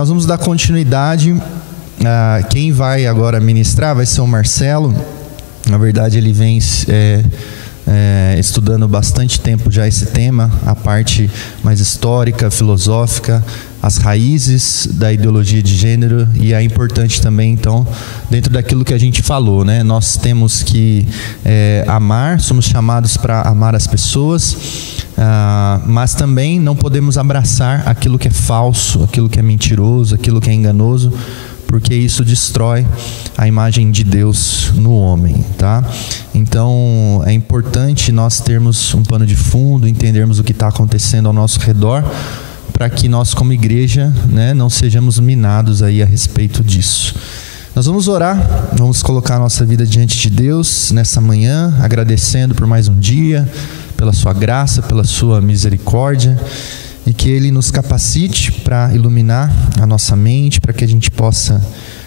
nós vamos dar continuidade. Quem vai agora ministrar vai ser o Marcelo. Na verdade, ele vem estudando bastante tempo já esse tema, a parte mais histórica, filosófica, as raízes da ideologia de gênero, e é importante também, então, dentro daquilo que a gente falou, né? Nós temos que amar, somos chamados para amar as pessoas, mas também não podemos abraçar aquilo que é falso, aquilo que é mentiroso, aquilo que é enganoso, porque isso destrói a imagem de Deus no homem, tá? Então, é importante nós termos um pano de fundo, entendermos o que está acontecendo ao nosso redor, para que nós, como igreja, né, não sejamos minados aí a respeito disso. Nós vamos orar, vamos colocar a nossa vida diante de Deus nessa manhã, agradecendo por mais um dia, pela sua graça, pela sua misericórdia, e que Ele nos capacite para iluminar a nossa mente, para que a gente possa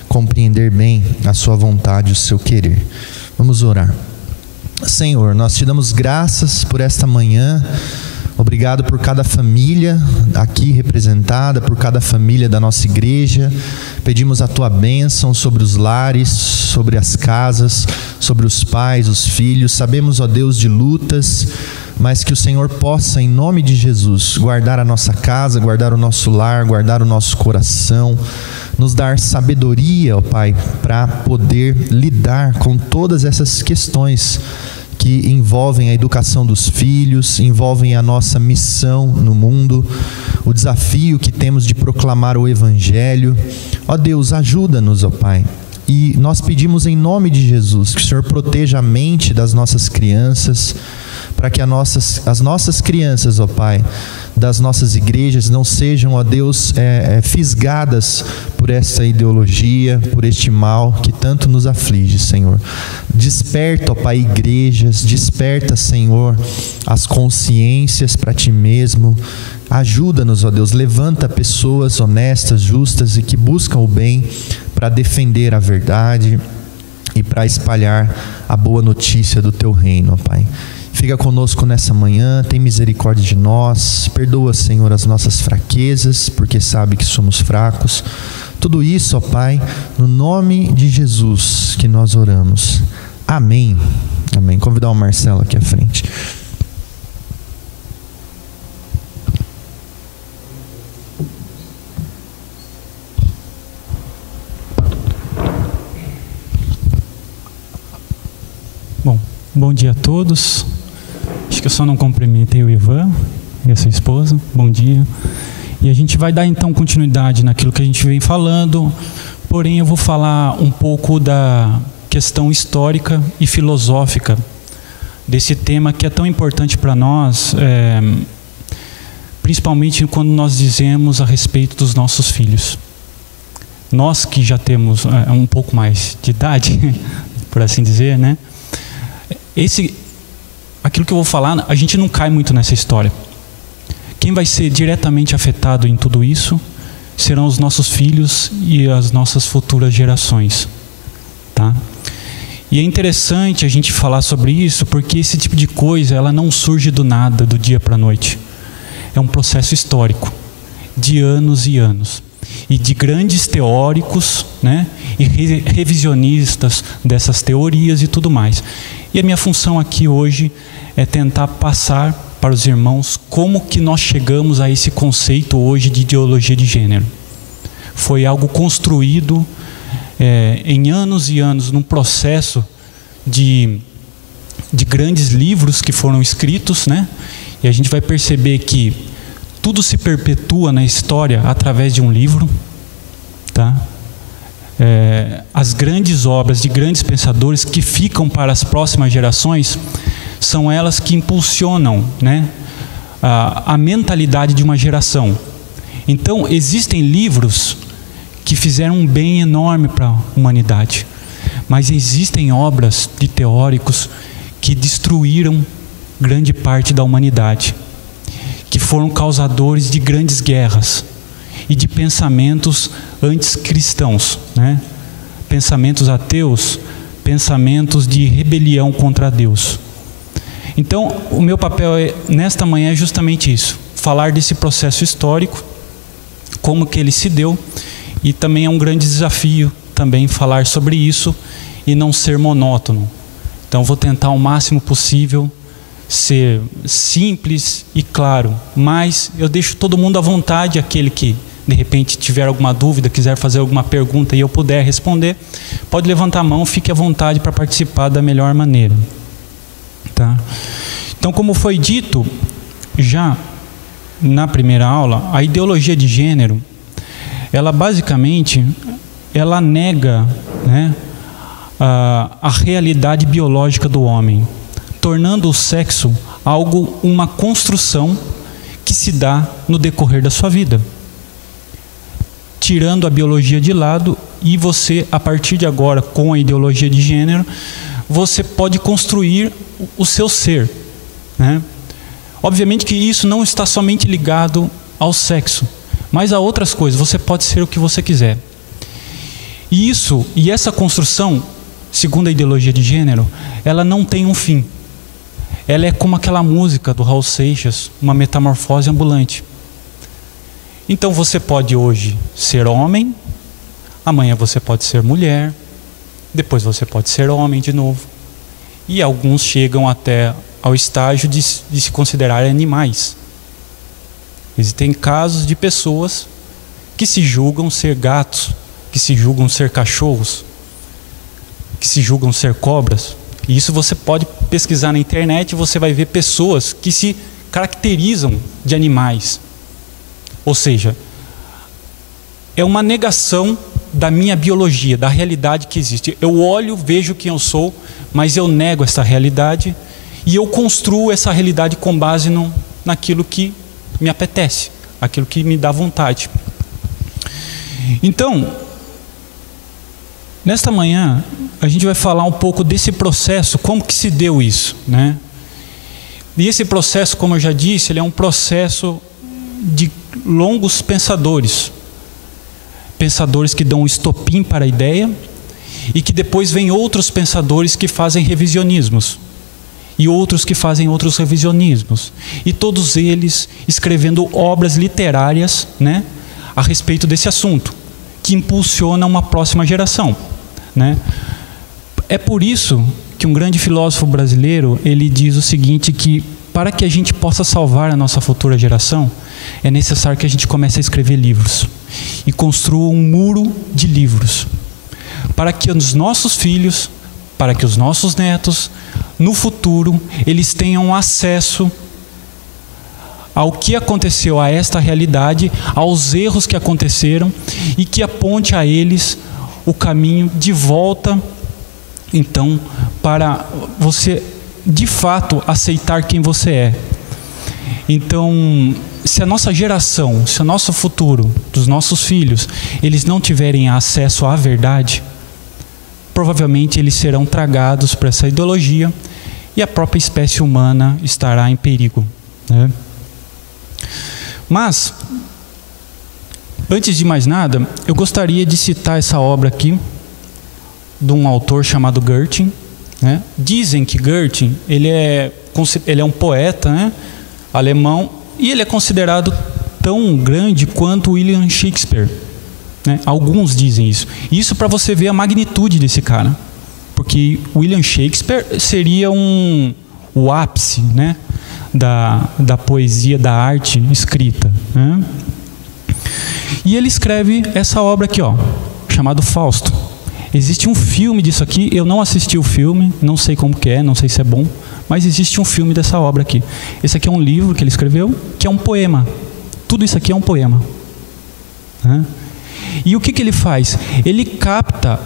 compreender bem a sua vontade e o seu querer. Vamos orar. Senhor, nós te damos graças por esta manhã. Obrigado por cada família aqui representada, por cada família da nossa igreja. Pedimos a tua bênção sobre os lares, sobre as casas, sobre os pais, os filhos. Sabemos, ó Deus, de lutas, mas que o Senhor possa, em nome de Jesus, guardar a nossa casa, guardar o nosso lar, guardar o nosso coração, nos dar sabedoria, ó Pai, para poder lidar com todas essas questões que envolvem a educação dos filhos, envolvem a nossa missão no mundo, o desafio que temos de proclamar o Evangelho. Ó Deus, ajuda-nos, ó Pai. E nós pedimos em nome de Jesus que o Senhor proteja a mente das nossas crianças, para que as nossas crianças, ó Pai, das nossas igrejas não sejam, ó Deus, fisgadas por essa ideologia, por este mal que tanto nos aflige, Senhor. Desperta, ó Pai, igrejas, desperta, Senhor, as consciências para Ti mesmo. Ajuda-nos, ó Deus, levanta pessoas honestas, justas e que buscam o bem para defender a verdade e para espalhar a boa notícia do Teu reino, ó Pai. Fica conosco nessa manhã, tem misericórdia de nós, perdoa, Senhor, as nossas fraquezas, porque sabe que somos fracos. Tudo isso, ó Pai, no nome de Jesus que nós oramos. Amém. Amém. Convidar o Marcelo aqui à frente. Bom dia a todos. Acho que eu só não cumprimentei o Ivan e a sua esposa. Bom dia. E a gente vai dar então continuidade naquilo que a gente vem falando, porém eu vou falar um pouco da questão histórica e filosófica desse tema que é tão importante para nós, principalmente quando nós dizemos a respeito dos nossos filhos. Nós que já temos um pouco mais de idade, por assim dizer, né? Aquilo que eu vou falar, a gente não cai muito nessa história. Quem vai ser diretamente afetado em tudo isso serão os nossos filhos e as nossas futuras gerações, tá? E é interessante a gente falar sobre isso, porque esse tipo de coisa, ela não surge do nada, do dia para a noite. É um processo histórico, de anos e anos. E de grandes teóricos, né, e revisionistas dessas teorias e tudo mais. E a minha função aqui hoje é tentar passar para os irmãos como que nós chegamos a esse conceito hoje de ideologia de gênero. Foi algo construído em anos e anos, num processo de grandes livros que foram escritos, né? E a gente vai perceber que tudo se perpetua na história através de um livro, tá? As grandes obras de grandes pensadores que ficam para as próximas gerações são elas que impulsionam, né, a mentalidade de uma geração. Então, existem livros que fizeram um bem enorme para a humanidade, mas existem obras de teóricos que destruíram grande parte da humanidade, que foram causadores de grandes guerras e de pensamentos anticristãos, né? Pensamentos ateus, pensamentos de rebelião contra Deus. Então, o meu papel nesta manhã é justamente isso, falar desse processo histórico, como que ele se deu, e também é um grande desafio também falar sobre isso e não ser monótono. Então vou tentar ao máximo possível ser simples e claro, mas eu deixo todo mundo à vontade, aquele que de repente tiver alguma dúvida, quiser fazer alguma pergunta e eu puder responder, pode levantar a mão, fique à vontade para participar da melhor maneira. Tá? Então, como foi dito já na primeira aula, a ideologia de gênero, ela basicamente, ela nega, né, a realidade biológica do homem, tornando o sexo algo, uma construção que se dá no decorrer da sua vida, tirando a biologia de lado, e você, a partir de agora, com a ideologia de gênero, você pode construir o seu ser, né? Obviamente que isso não está somente ligado ao sexo, mas a outras coisas. Você pode ser o que você quiser. E essa construção, segundo a ideologia de gênero, ela não tem um fim. Ela é como aquela música do Raul Seixas, uma metamorfose ambulante. Então você pode hoje ser homem, amanhã você pode ser mulher, depois você pode ser homem de novo. E alguns chegam até ao estágio de se considerar animais. Existem casos de pessoas que se julgam ser gatos, que se julgam ser cachorros, que se julgam ser cobras. E isso você pode pesquisar na internet e você vai ver pessoas que se caracterizam de animais. Ou seja, é uma negação da minha biologia, da realidade que existe. Eu olho, vejo quem eu sou, mas eu nego essa realidade e eu construo essa realidade com base naquilo que me apetece, aquilo que me dá vontade. Então, nesta manhã, a gente vai falar um pouco desse processo, como que se deu isso, né? E esse processo, como eu já disse, ele é um processo de longos pensadores que dão um estopim para a ideia, e que depois vem outros pensadores que fazem revisionismos, e outros que fazem outros revisionismos, e todos eles escrevendo obras literárias, né, a respeito desse assunto, que impulsiona uma próxima geração, né? É por isso que um grande filósofo brasileiro, ele diz o seguinte, que para que a gente possa salvar a nossa futura geração, é necessário que a gente comece a escrever livros e construa um muro de livros, para que os nossos filhos, para que os nossos netos, no futuro, eles tenham acesso ao que aconteceu, a esta realidade, aos erros que aconteceram, e que aponte a eles o caminho de volta, então, para você de fato aceitar quem você é. Então, se a nossa geração, se o nosso futuro, dos nossos filhos, eles não tiverem acesso à verdade, provavelmente eles serão tragados por essa ideologia e a própria espécie humana estará em perigo, né? Mas, antes de mais nada, eu gostaria de citar essa obra aqui, de um autor chamado Goethe, né? Dizem que Goethe, ele é um poeta, né, alemão, e ele é considerado tão grande quanto William Shakespeare, né? Alguns dizem isso. Isso para você ver a magnitude desse cara, porque William Shakespeare seria o ápice, né, da poesia, da arte escrita, né? E ele escreve essa obra aqui, ó, chamado Fausto. Existe um filme disso aqui, eu não assisti o filme, não sei como que é, não sei se é bom, mas existe um filme dessa obra aqui. Esse aqui é um livro que ele escreveu, que é um poema. Tudo isso aqui é um poema, né? E o que ele faz? Ele capta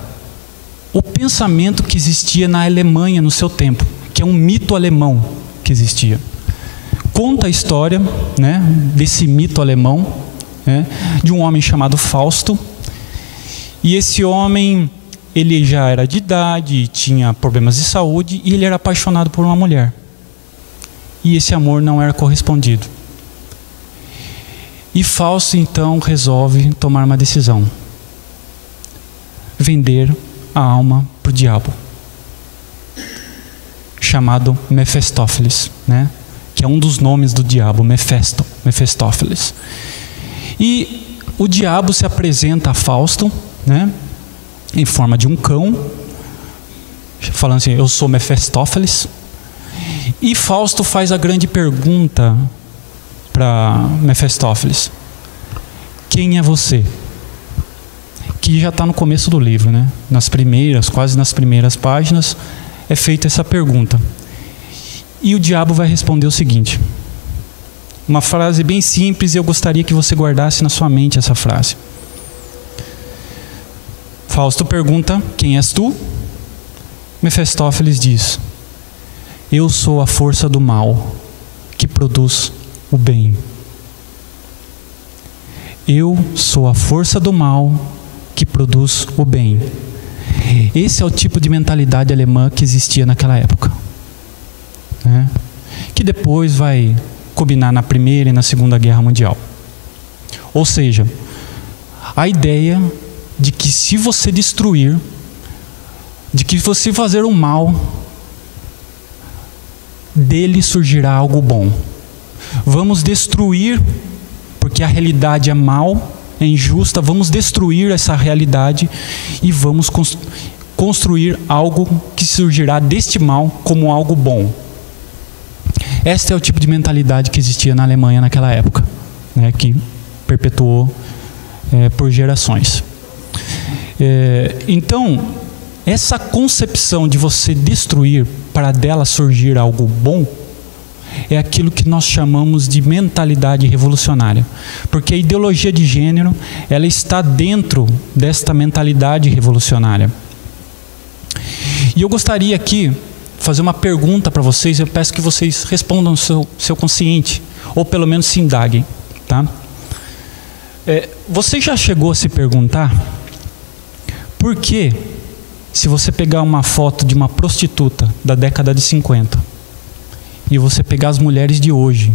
o pensamento que existia na Alemanha no seu tempo, que é um mito alemão que existia. Conta a história, né, desse mito alemão, né, de um homem chamado Fausto. E esse homem, ele já era de idade, tinha problemas de saúde, e ele era apaixonado por uma mulher. E esse amor não era correspondido. E Fausto então resolve tomar uma decisão: vender a alma para o diabo, chamado Mefistófeles, né? Que é um dos nomes do diabo, Mefistófeles. E o diabo se apresenta a Fausto, né, em forma de um cão, falando assim: eu sou Mefistófeles. E Fausto faz a grande pergunta para Mefistófeles: quem é você? Que já está no começo do livro, né? Quase nas primeiras páginas, é feita essa pergunta. E o diabo vai responder o seguinte: uma frase bem simples, e eu gostaria que você guardasse na sua mente essa frase. Fausto pergunta: quem és tu? Mefistófeles diz: eu sou a força do mal que produz o bem. Eu sou a força do mal que produz o bem. Esse é o tipo de mentalidade alemã que existia naquela época, né? Que depois vai combinar na Primeira e na Segunda Guerra Mundial. Ou seja, a ideia de que se você destruir, de que você fazer o mal, dele surgirá algo bom. Vamos destruir, porque a realidade é mal, é injusta, vamos destruir essa realidade e vamos construir algo que surgirá deste mal como algo bom. Este é o tipo de mentalidade que existia na Alemanha naquela época, né, que perpetuou por gerações. Então, essa concepção de você destruir para dela surgir algo bom é aquilo que nós chamamos de mentalidade revolucionária, porque a ideologia de gênero, ela está dentro desta mentalidade revolucionária. E eu gostaria aqui fazer uma pergunta para vocês. Eu peço que vocês respondam no seu consciente, ou pelo menos se indaguem, tá? Você já chegou a se perguntar por que, se você pegar uma foto de uma prostituta da década de 50 e você pegar as mulheres de hoje,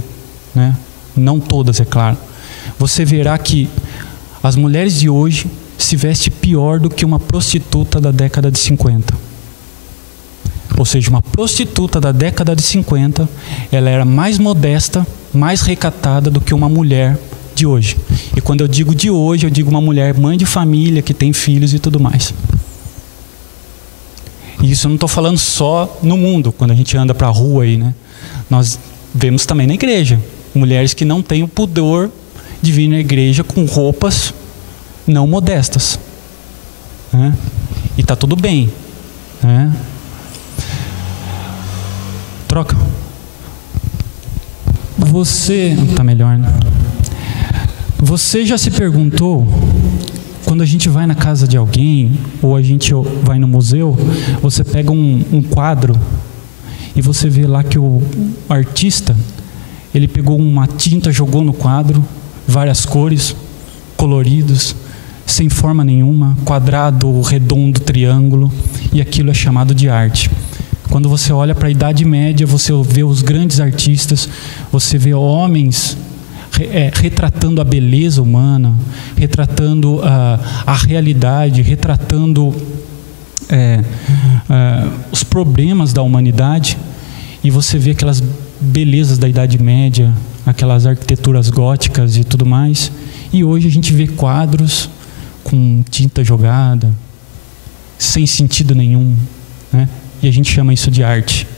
né, não todas, é claro, você verá que as mulheres de hoje se vestem pior do que uma prostituta da década de 50. Ou seja, uma prostituta da década de 50, ela era mais modesta, mais recatada do que uma mulher de hoje. E quando eu digo de hoje, eu digo uma mulher mãe de família, que tem filhos e tudo mais. E isso eu não estou falando só no mundo, quando a gente anda para a rua aí, né? Nós vemos também na igreja mulheres que não têm o pudor de vir na igreja com roupas não modestas, né? E está tudo bem, né? Troca. Você está melhor, né? Você já se perguntou, quando a gente vai na casa de alguém, ou a gente vai no museu, você pega um quadro e você vê lá que o artista, ele pegou uma tinta, jogou no quadro, várias cores, coloridos, sem forma nenhuma, quadrado, redondo, triângulo, e aquilo é chamado de arte. Quando você olha para a Idade Média, você vê os grandes artistas, você vê homens retratando a beleza humana, retratando a realidade, retratando os problemas da humanidade, e você vê aquelas belezas da Idade Média, aquelas arquiteturas góticas e tudo mais. E hoje a gente vê quadros com tinta jogada, sem sentido nenhum, né? E a gente chama isso de arte.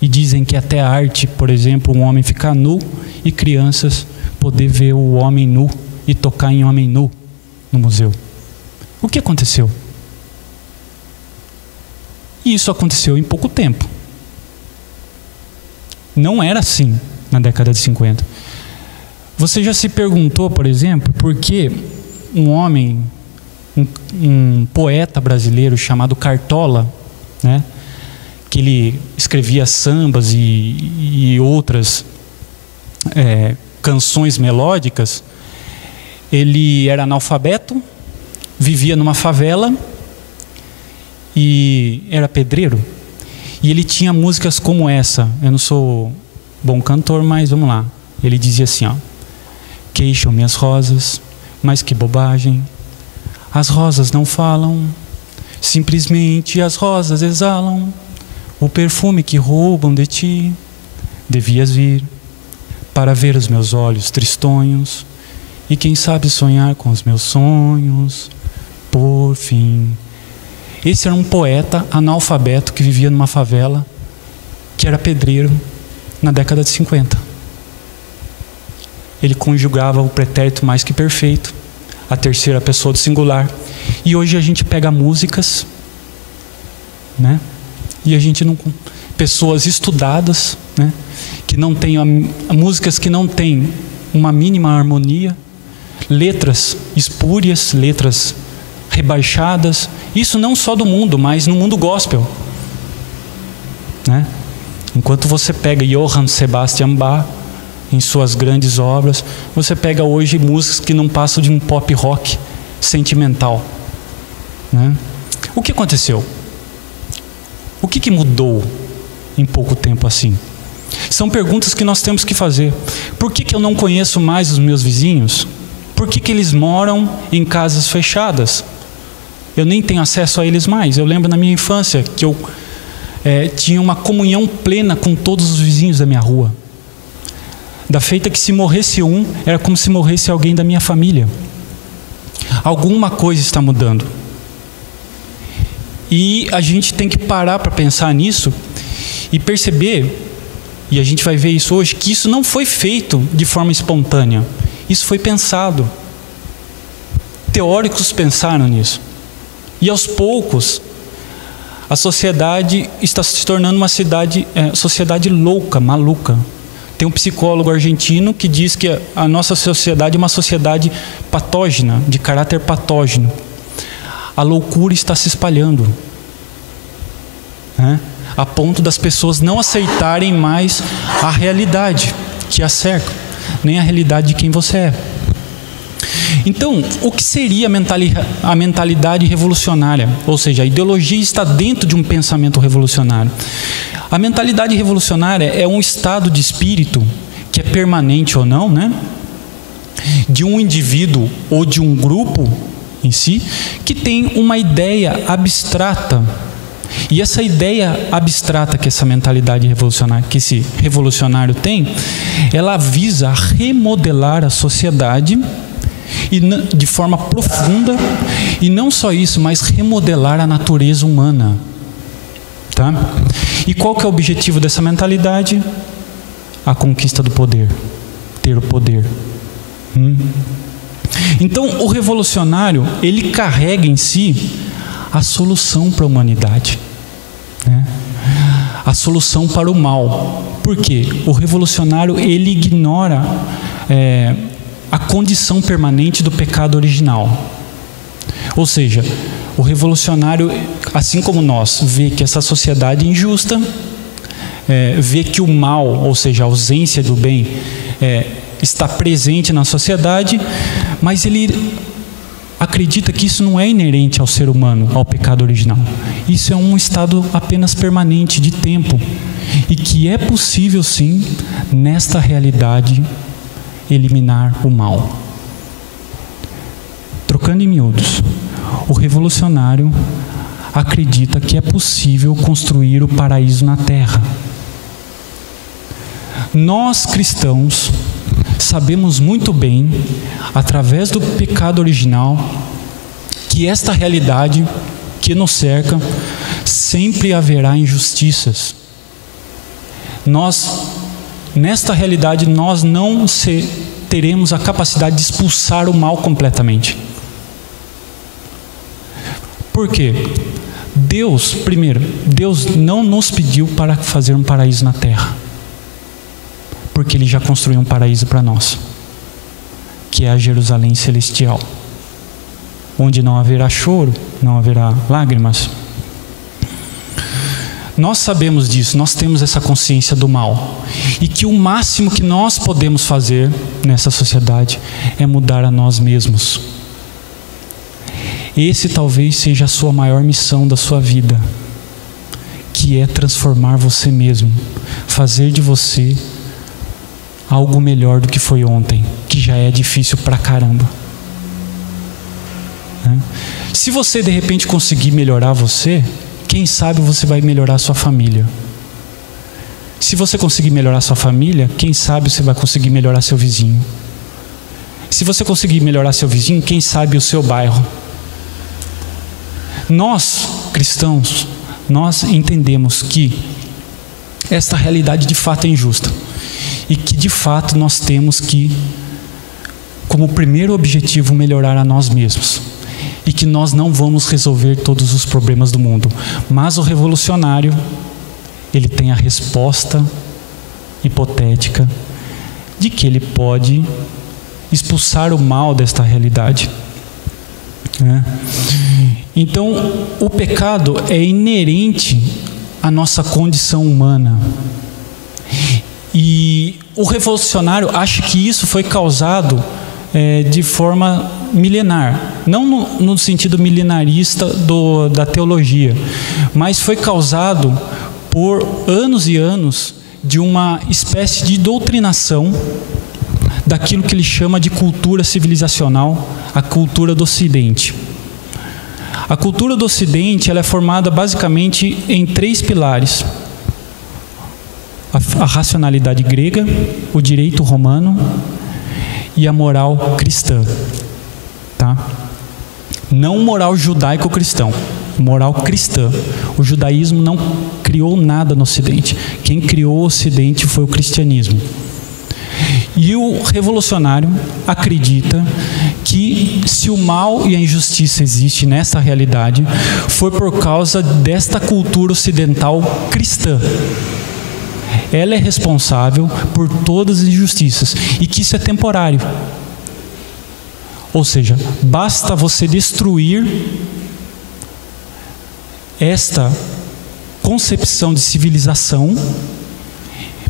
E dizem que até a arte, por exemplo, um homem ficar nu e crianças poder ver o homem nu e tocar em homem nu no museu. O que aconteceu? E isso aconteceu em pouco tempo. Não era assim na década de 50. Você já se perguntou, por exemplo, por que um homem, um poeta brasileiro chamado Cartola, né, que ele escrevia sambas e outras canções melódicas, ele era analfabeto, vivia numa favela e era pedreiro. E ele tinha músicas como essa. Eu não sou bom cantor, mas vamos lá. Ele dizia assim, ó: queixam-me as rosas, mas que bobagem. As rosas não falam, simplesmente as rosas exalam o perfume que roubam de ti. Devias vir para ver os meus olhos tristonhos E quem sabe sonhar com os meus sonhos, por fim. Esse era um poeta analfabeto que vivia numa favela, que era pedreiro na década de 50. Ele conjugava o pretérito mais que perfeito, a terceira pessoa do singular. E hoje a gente pega músicas, né? E a gente não... Pessoas estudadas, né? Que não têm... Músicas que não têm uma mínima harmonia, letras espúrias, letras rebaixadas. Isso não só do mundo, mas no mundo gospel, né? Enquanto você pega Johann Sebastian Bach em suas grandes obras, você pega hoje músicas que não passam de um pop rock sentimental, né? O que aconteceu? O que mudou em pouco tempo assim? São perguntas que nós temos que fazer. Por que eu não conheço mais os meus vizinhos? Por que eles moram em casas fechadas? Eu nem tenho acesso a eles mais. Eu lembro na minha infância que eu tinha uma comunhão plena com todos os vizinhos da minha rua. Da feita que se morresse um, era como se morresse alguém da minha família. Alguma coisa está mudando. E a gente tem que parar para pensar nisso e perceber, e a gente vai ver isso hoje, que isso não foi feito de forma espontânea. Isso foi pensado. Teóricos pensaram nisso. E aos poucos, a sociedade está se tornando uma sociedade louca, maluca. Tem um psicólogo argentino que diz que a nossa sociedade é uma sociedade patógena, de caráter patógeno. A loucura está se espalhando, né? A ponto das pessoas não aceitarem mais a realidade que a cerca, nem a realidade de quem você é. Então, o que seria a mentalidade revolucionária? Ou seja, a ideologia está dentro de um pensamento revolucionário. A mentalidade revolucionária é um estado de espírito, que é permanente ou não, né? De um indivíduo ou de um grupo em si, que tem uma ideia abstrata. E essa ideia abstrata que essa mentalidade revolucionária, que esse revolucionário tem, ela visa remodelar a sociedade e de forma profunda, e não só isso, mas remodelar a natureza humana, tá? E qual que é o objetivo dessa mentalidade? A conquista do poder, ter o poder. Então, o revolucionário, ele carrega em si a solução para a humanidade, né? A solução para o mal. Por quê? O revolucionário, ele ignora a condição permanente do pecado original. Ou seja, o revolucionário, assim como nós, vê que essa sociedade é injusta, vê que o mal, ou seja, a ausência do bem, está presente na sociedade, mas ele acredita que isso não é inerente ao ser humano, ao pecado original. Isso é um estado apenas permanente, de tempo, e que é possível sim, nesta realidade, eliminar o mal. Trocando em miúdos, o revolucionário acredita que é possível construir o paraíso na terra. Nós cristãos sabemos muito bem, através do pecado original, que esta realidade que nos cerca, sempre haverá injustiças. Nesta realidade, nós não teremos a capacidade de expulsar o mal completamente. Por quê? Deus não nos pediu para fazer um paraíso na terra, porque Ele já construiu um paraíso para nós, que é a Jerusalém celestial, onde não haverá choro, não haverá lágrimas. Nós sabemos disso, nós temos essa consciência do mal, e que o máximo que nós podemos fazer nessa sociedade é mudar a nós mesmos. Esse talvez seja a sua maior missão da sua vida, que é transformar você mesmo, fazer de você algo melhor do que foi ontem, que já é difícil pra caramba, né? Se você de repente conseguir melhorar você, quem sabe você vai melhorar a sua família. Se você conseguir melhorar a sua família, quem sabe você vai conseguir melhorar seu vizinho. Se você conseguir melhorar seu vizinho, quem sabe o seu bairro. Nós, cristãos, nós entendemos que esta realidade de fato é injusta e que de fato nós temos que, como primeiro objetivo, melhorar a nós mesmos, e que nós não vamos resolver todos os problemas do mundo, mas o revolucionário, ele tem a resposta hipotética de que ele pode expulsar o mal desta realidade. Então, o pecado é inerente à nossa condição humana. E o revolucionário acha que isso foi causado de forma milenar, não no sentido milenarista da teologia, mas foi causado por anos e anos de uma espécie de doutrinação daquilo que ele chama de cultura civilizacional, a cultura do Ocidente. A cultura do Ocidente, ela é formada basicamente em 3 pilares: a racionalidade grega, o direito romano e a moral cristã, tá? Não moral judaico-cristão, moral cristã. O judaísmo não criou nada no Ocidente. Quem criou o Ocidente foi o cristianismo. E o revolucionário acredita que se o mal e a injustiça existem nessa realidade, foi por causa desta cultura ocidental cristã. Ela é responsável por todas as injustiças e que isso é temporário. Ou seja, basta você destruir esta concepção de civilização,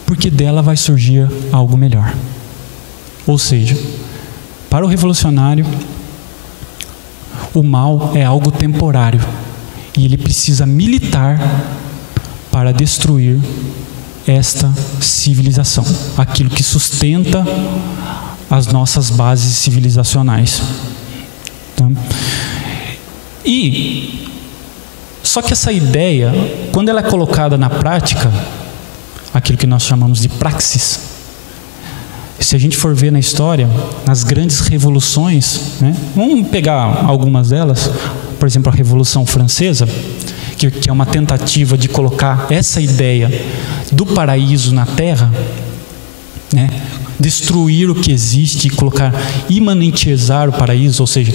porque dela vai surgir algo melhor. Ou seja, para o revolucionário, o mal é algo temporário e ele precisa militar para destruir esta civilização, aquilo que sustenta as nossas bases civilizacionais. Tá? E só que essa ideia, quando ela é colocada na prática, aquilo que nós chamamos de praxis, se a gente for ver na história, nas grandes revoluções, né? Vamos pegar algumas delas, por exemplo, a Revolução Francesa, que é uma tentativa de colocar essa ideia do paraíso na Terra, né? Destruir o que existe e colocar, imanentizar o paraíso, ou seja,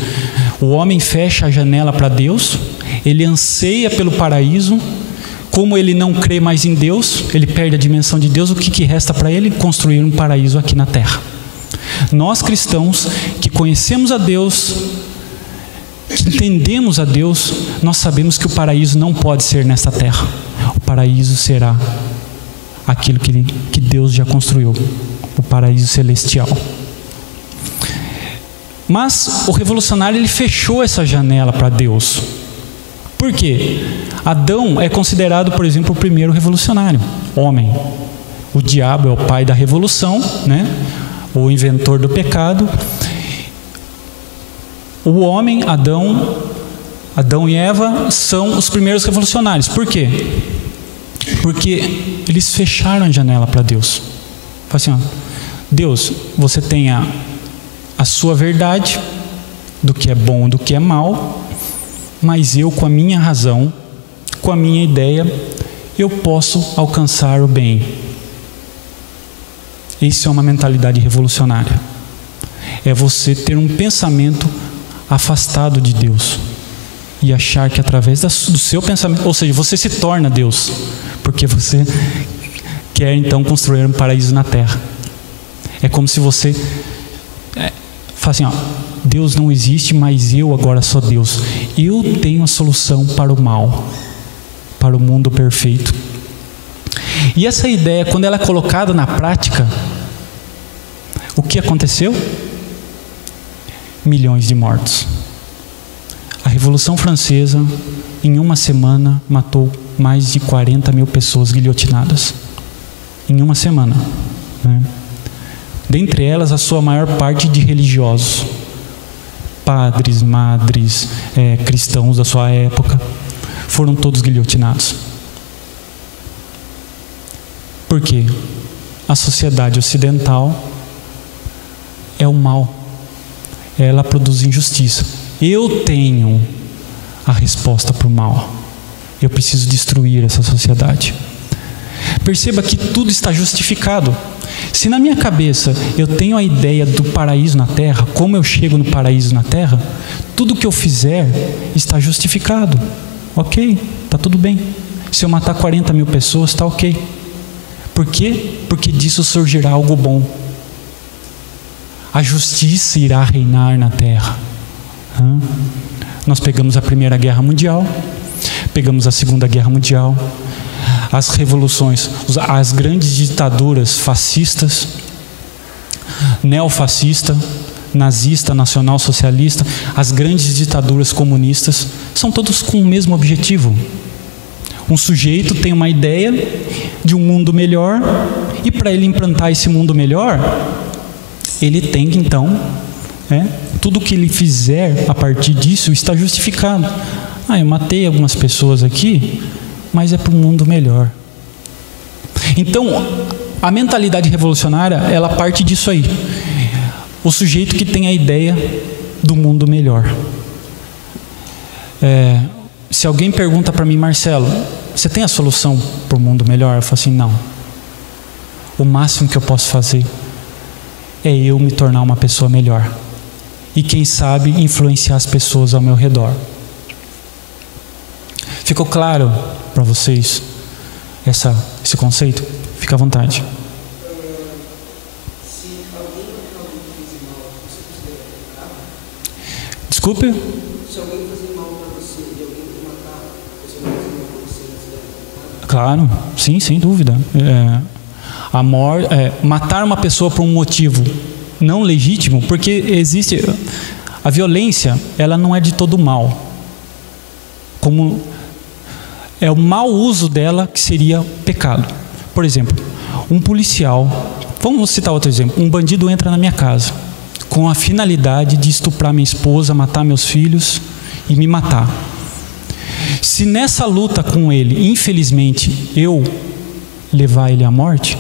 o homem fecha a janela para Deus, ele anseia pelo paraíso, como ele não crê mais em Deus, ele perde a dimensão de Deus, o que resta para ele? Construir um paraíso aqui na Terra. Nós cristãos, que conhecemos a Deus, que entendemos a Deus, nós sabemos que o paraíso não pode ser nesta terra. O paraíso será aquilo que Deus já construiu, o paraíso celestial. Mas o revolucionário, ele fechou essa janela para Deus. Por quê? Adão é considerado, por exemplo, o primeiro revolucionário, homem. O diabo é o pai da revolução, né? O inventor do pecado. O homem, Adão e Eva, são os primeiros revolucionários. Por quê? Porque eles fecharam a janela para Deus. Fala assim, ó, Deus, você tem a sua verdade do que é bom e do que é mal, mas eu, com a minha razão, com a minha ideia, eu posso alcançar o bem. Isso é uma mentalidade revolucionária. É você ter um pensamento afastado de Deus e achar que através do seu pensamento, ou seja, você se torna Deus, porque você quer então construir um paraíso na terra. É como se você fala assim, ó, Deus não existe, mas eu agora sou Deus. Eu tenho a solução para o mal, para o mundo perfeito. E essa ideia, quando ela é colocada na prática, o que aconteceu? Milhões de mortos. A Revolução Francesa, em uma semana, matou mais de 40 mil pessoas guilhotinadas. Em uma semana, né? Dentre elas, a sua maior parte de religiosos, padres, madres, cristãos da sua época, foram todos guilhotinados. Por quê? A sociedade ocidental é o mal. ela produz injustiça. Eu tenho a resposta para o mal. Eu preciso destruir essa sociedade. Perceba que tudo está justificado. Se na minha cabeça eu tenho a ideia do paraíso na terra, como eu chego no paraíso na terra, tudo que eu fizer está justificado. Ok, está tudo bem. Se eu matar 40 mil pessoas, está ok. Por quê? Porque disso surgirá algo bom. A justiça irá reinar na terra. Nós pegamos a Primeira Guerra Mundial, pegamos a Segunda Guerra Mundial, as revoluções, as grandes ditaduras fascistas, neofascista, nazista, nacional-socialista, as grandes ditaduras comunistas, são todos com o mesmo objetivo. Um sujeito tem uma ideia de um mundo melhor, e para ele implantar esse mundo melhor, ele tem que então, tudo que ele fizer a partir disso está justificado. Eu matei algumas pessoas aqui, mas é para um mundo melhor. Então, a mentalidade revolucionária, ela parte disso aí. O sujeito que tem a ideia do mundo melhor. Se alguém pergunta para mim, Marcelo, você tem a solução para o mundo melhor? Eu falo assim, não. O máximo que eu posso fazer é eu me tornar uma pessoa melhor. E quem sabe influenciar as pessoas ao meu redor. Ficou claro para vocês esse conceito? Fica à vontade. Desculpe? Se alguém fazer mal para você e alguém te matar, você vai fazer mal para você? Claro, sim, sem dúvida. Matar uma pessoa por um motivo não legítimo, porque existe a violência, ela não é de todo mal. Como é o mau uso dela que seria pecado. Por exemplo, um policial, vamos citar outro exemplo, um bandido entra na minha casa com a finalidade de estuprar minha esposa, matar meus filhos e me matar. Se nessa luta com ele, infelizmente, eu levar ele à morte,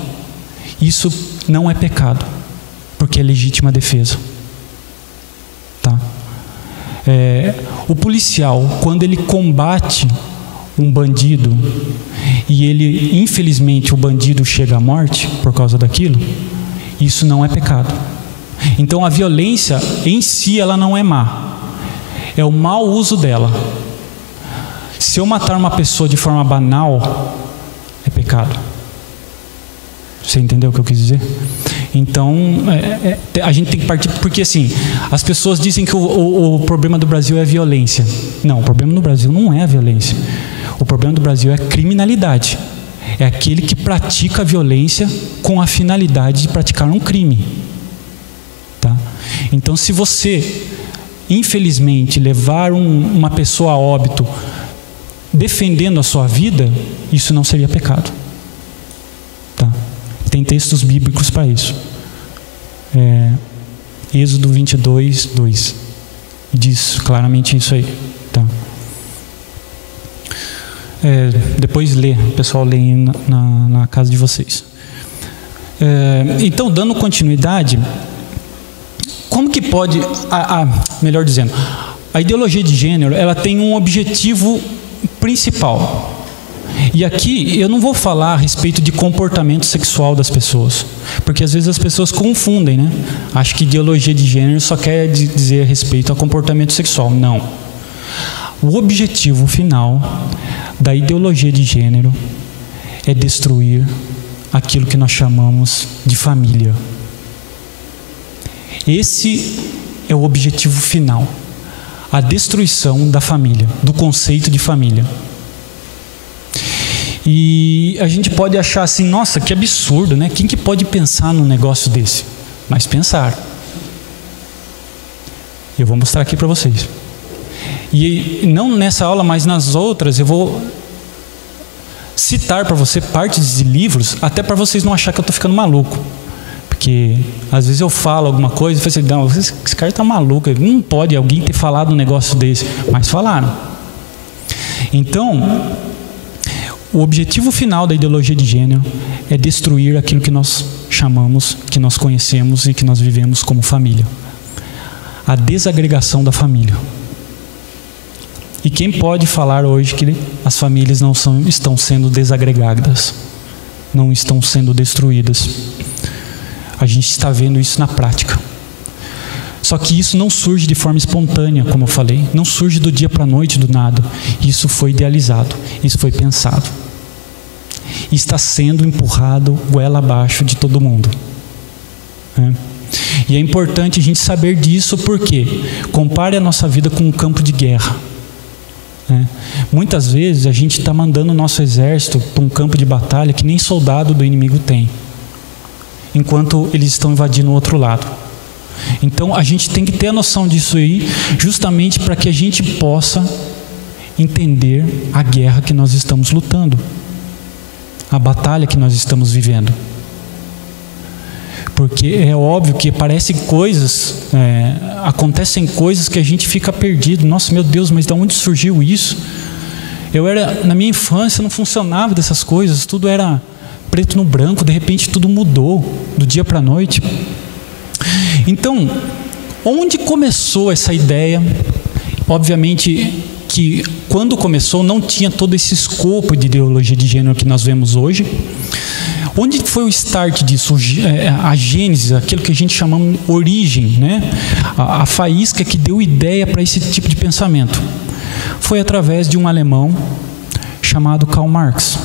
isso não é pecado, porque é legítima defesa. Tá? O policial, quando ele combate um bandido e ele, infelizmente, o bandido chega à morte por causa daquilo, isso não é pecado. Então a violência em si ela não é má, é o mau uso dela. Se eu matar uma pessoa de forma banal, é pecado. Você entendeu o que eu quis dizer? Então a gente tem que partir, porque assim, as pessoas dizem que o problema do Brasil é a violência. Não, o problema no Brasil não é a violência. O problema do Brasil é a criminalidade. É aquele que pratica a violência com a finalidade de praticar um crime. Tá? Então, se você, infelizmente, levar uma pessoa a óbito defendendo a sua vida, isso não seria pecado. Tá? Tem textos bíblicos para isso. Êxodo 22, 2. Diz claramente isso aí. Tá? Depois lê, o pessoal lê na casa de vocês. Então, dando continuidade, como que pode, melhor dizendo, a ideologia de gênero, ela tem um objetivo principal. E aqui eu não vou falar a respeito de comportamento sexual das pessoas, porque às vezes as pessoas confundem, né? Acho que ideologia de gênero só quer dizer a respeito a comportamento sexual. Não. O objetivo final da ideologia de gênero é destruir aquilo que nós chamamos de família. Esse é o objetivo final, a destruição da família, do conceito de família. E a gente pode achar assim, nossa, que absurdo, né? Quem que pode pensar num negócio desse? Mas pensar. Eu vou mostrar aqui para vocês. E não nessa aula, mas nas outras, eu vou citar para você partes de livros, até para vocês não acharem que eu estou ficando maluco. Porque às vezes eu falo alguma coisa e falo assim, não, esse cara está maluco, não pode alguém ter falado um negócio desse. Mas falaram. Então, o objetivo final da ideologia de gênero é destruir aquilo que nós chamamos, que nós conhecemos e que nós vivemos como família. a desagregação da família. E quem pode falar hoje que as famílias não estão sendo desagregadas, não estão sendo destruídas? A gente está vendo isso na prática. Só que isso não surge de forma espontânea, como eu falei. Não surge do dia para a noite, do nada. Isso foi idealizado, isso foi pensado. E está sendo empurrado goela abaixo de todo mundo. E é importante a gente saber disso, porque compare a nossa vida com um campo de guerra. Muitas vezes a gente está mandando o nosso exército para um campo de batalha que nem soldado do inimigo tem, enquanto eles estão invadindo o outro lado. Então a gente tem que ter a noção disso aí, justamente para que a gente possa entender a guerra que nós estamos lutando, a batalha que nós estamos vivendo. Porque é óbvio que aparecem coisas, acontecem coisas que a gente fica perdido. Nossa, meu Deus, mas de onde surgiu isso? Na minha infância não funcionava dessas coisas, tudo era preto no branco, de repente tudo mudou do dia para a noite. Então, onde começou essa ideia? Obviamente que quando começou não tinha todo esse escopo de ideologia de gênero que nós vemos hoje. Onde foi o start disso? A gênese, aquilo que a gente chama de origem, né? A faísca que deu ideia para esse tipo de pensamento. Foi através de um alemão chamado Karl Marx.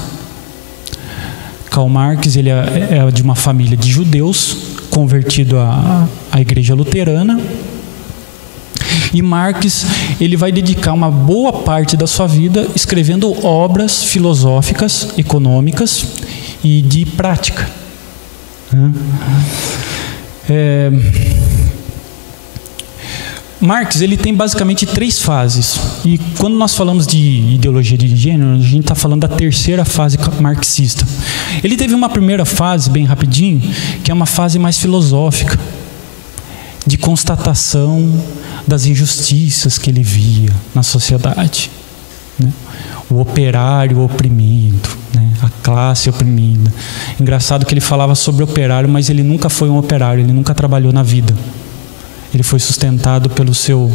Karl Marx, ele é de uma família de judeus, convertido à igreja luterana. E Marx, ele vai dedicar uma boa parte da sua vida escrevendo obras filosóficas, econômicas e de prática. Marx, ele tem basicamente 3 fases. E quando nós falamos de ideologia de gênero, a gente está falando da terceira fase marxista. Ele teve uma primeira fase, bem rapidinho, que é uma fase mais filosófica, de constatação das injustiças que ele via na sociedade, né? O operário oprimido, né? A classe oprimida. Engraçado que ele falava sobre operário, mas ele nunca foi um operário, ele nunca trabalhou na vida. Ele foi sustentado pelo seu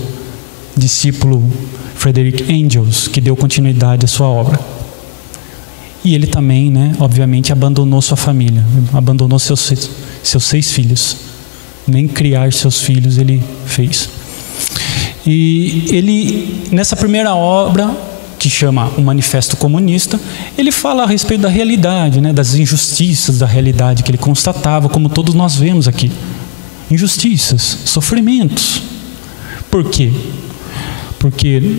discípulo Friedrich Engels, que deu continuidade à sua obra. E ele também, né, obviamente, abandonou sua família, abandonou seus 6 filhos. Nem criar seus filhos ele fez. E ele, nessa primeira obra, que chama O Manifesto Comunista, ele fala a respeito da realidade, né, das injustiças da realidade que ele constatava, como todos nós vemos aqui. Injustiças, sofrimentos. Por quê? Porque,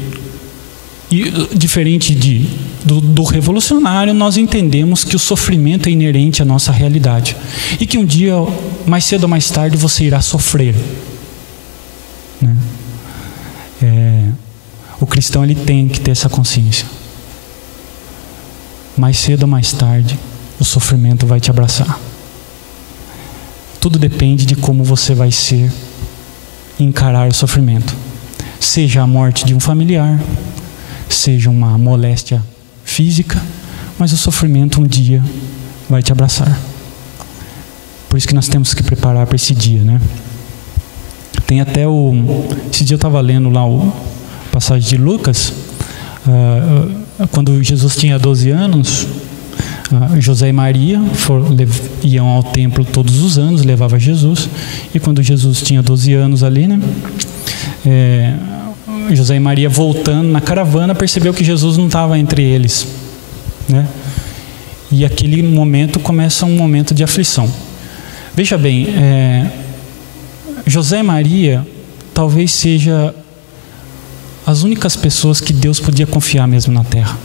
diferente do revolucionário, nós entendemos que o sofrimento é inerente à nossa realidade. E que um dia, mais cedo ou mais tarde, você irá sofrer. Né? O cristão, ele tem que ter essa consciência. Mais cedo ou mais tarde, o sofrimento vai te abraçar. Tudo depende de como você vai ser e encarar o sofrimento. Seja a morte de um familiar, seja uma moléstia física, mas o sofrimento um dia vai te abraçar. Por isso que nós temos que preparar para esse dia, né? Tem até esse dia eu estava lendo lá o passagem de Lucas, quando Jesus tinha 12 anos, José e Maria iam ao templo todos os anos, levava Jesus, e quando Jesus tinha 12 anos ali, né, José e Maria, voltando na caravana, percebeu que Jesus não estava entre eles, né? E aquele momento começa um momento de aflição. Veja bem, José e Maria talvez seja as únicas pessoas que Deus podia confiar mesmo na terra,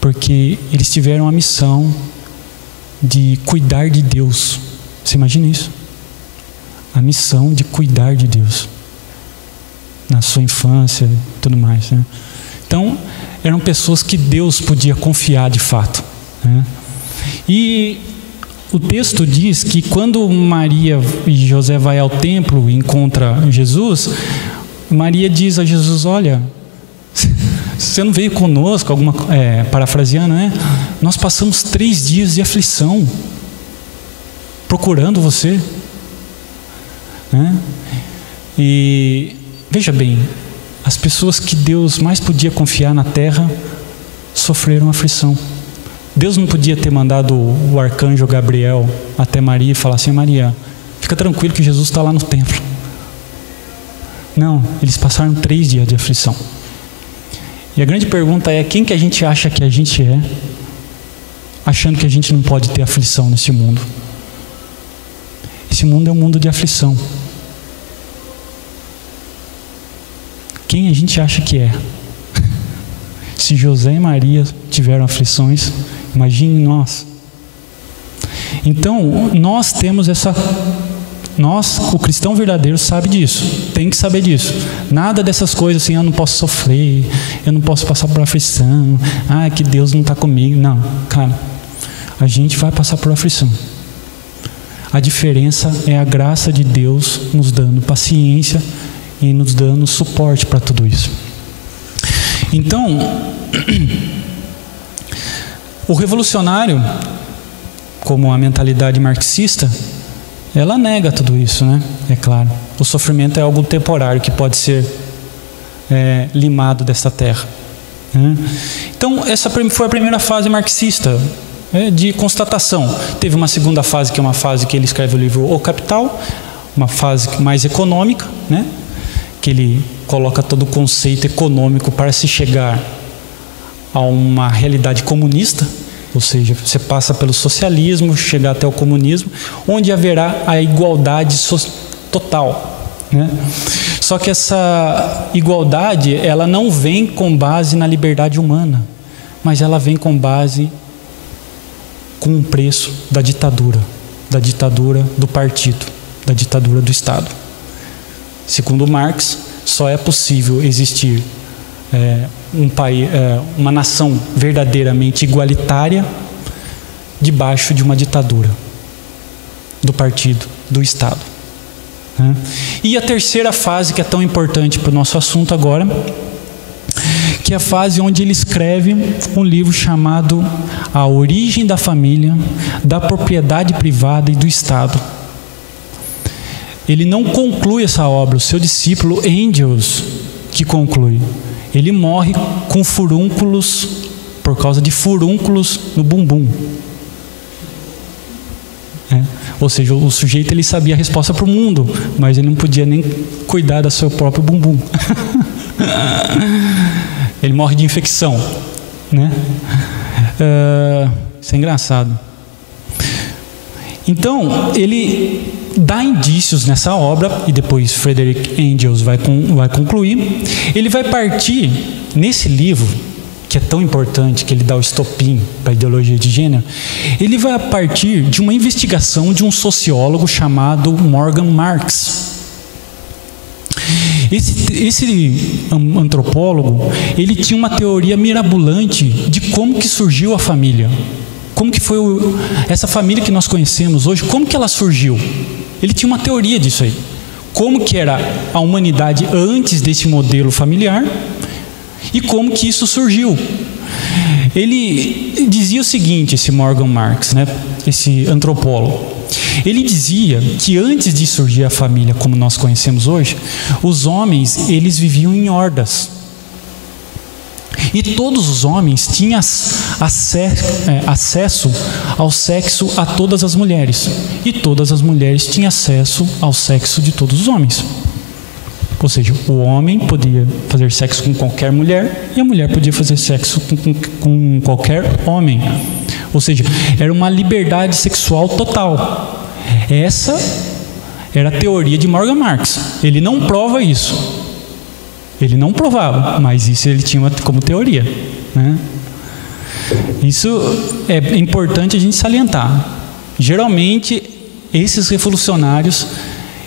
porque eles tiveram a missão de cuidar de Deus. Você imagina isso? A missão de cuidar de Deus na sua infância e tudo mais, né? Então, eram pessoas que Deus podia confiar de fato, né? E o texto diz que quando Maria e José vai ao templo e encontra Jesus, Maria diz a Jesus: olha, você não veio conosco, parafraseando, né? Nós passamos 3 dias de aflição procurando você, né? E veja bem, as pessoas que Deus mais podia confiar na terra sofreram aflição. Deus não podia ter mandado o arcanjo Gabriel até Maria e falar assim: Maria, fica tranquilo que Jesus está lá no templo. Não, eles passaram 3 dias de aflição. E a grande pergunta é: quem que a gente acha que a gente é, achando que a gente não pode ter aflição nesse mundo? Esse mundo é um mundo de aflição. Quem a gente acha que é? Se José e Maria tiveram aflições, imagine nós. Então, nós temos essa... Nós, o cristão verdadeiro, sabe disso. Tem que saber disso. Nada dessas coisas assim: eu não posso sofrer, eu não posso passar por aflição, que Deus não está comigo. Não, cara, a gente vai passar por aflição. A diferença é a graça de Deus nos dando paciência e nos dando suporte para tudo isso. Então, o revolucionário, como a mentalidade marxista, ela nega tudo isso, né? É claro. O sofrimento é algo temporário que pode ser limado desta terra, né? Então, essa foi a primeira fase marxista, de constatação. Teve uma segunda fase, que é uma fase que ele escreve o livro O Capital, uma fase mais econômica, né? Que ele coloca todo o conceito econômico para se chegar a uma realidade comunista. Ou seja, você passa pelo socialismo, chegar até o comunismo, onde haverá a igualdade total, né? Só que essa igualdade, ela não vem com base na liberdade humana, mas ela vem com base com o preço da ditadura do partido, da ditadura do Estado. Segundo Marx, só é possível existir um país, uma nação verdadeiramente igualitária debaixo de uma ditadura do partido, do Estado, né? E a terceira fase, que é tão importante para o nosso assunto agora, que é a fase onde ele escreve um livro chamado A Origem da Família, da Propriedade Privada e do Estado. Ele não conclui essa obra, o seu discípulo Engels que conclui. Ele morre com furúnculos, por causa de furúnculos no bumbum. Ou seja, o sujeito, ele sabia a resposta para o mundo, mas ele não podia nem cuidar do seu próprio bumbum. Ele morre de infecção, né? Isso é engraçado. Então, ele dá indícios nessa obra, e depois Friedrich Engels vai concluir. Ele vai partir, nesse livro, que é tão importante, que ele dá o estopim para a ideologia de gênero, ele vai partir de uma investigação de um sociólogo chamado Morgan Marx. Esse antropólogo, ele tinha uma teoria mirabolante de como que surgiu a família. Como que foi essa família que nós conhecemos hoje, como que ela surgiu? Ele tinha uma teoria disso aí. Como que era a humanidade antes desse modelo familiar e como que isso surgiu. Ele dizia o seguinte, esse Morgan Marx, né, esse antropólogo. Ele dizia que antes de surgir a família como nós conhecemos hoje, os homens, eles viviam em hordas. E todos os homens tinham acesso ao sexo a todas as mulheres. E todas as mulheres tinham acesso ao sexo de todos os homens. Ou seja, o homem podia fazer sexo com qualquer mulher e a mulher podia fazer sexo com qualquer homem. Ou seja, era uma liberdade sexual total. Essa era a teoria de Morgan Marx. Ele não prova isso. Ele não provava, mas isso ele tinha como teoria, né? Isso é importante a gente salientar. Geralmente, esses revolucionários,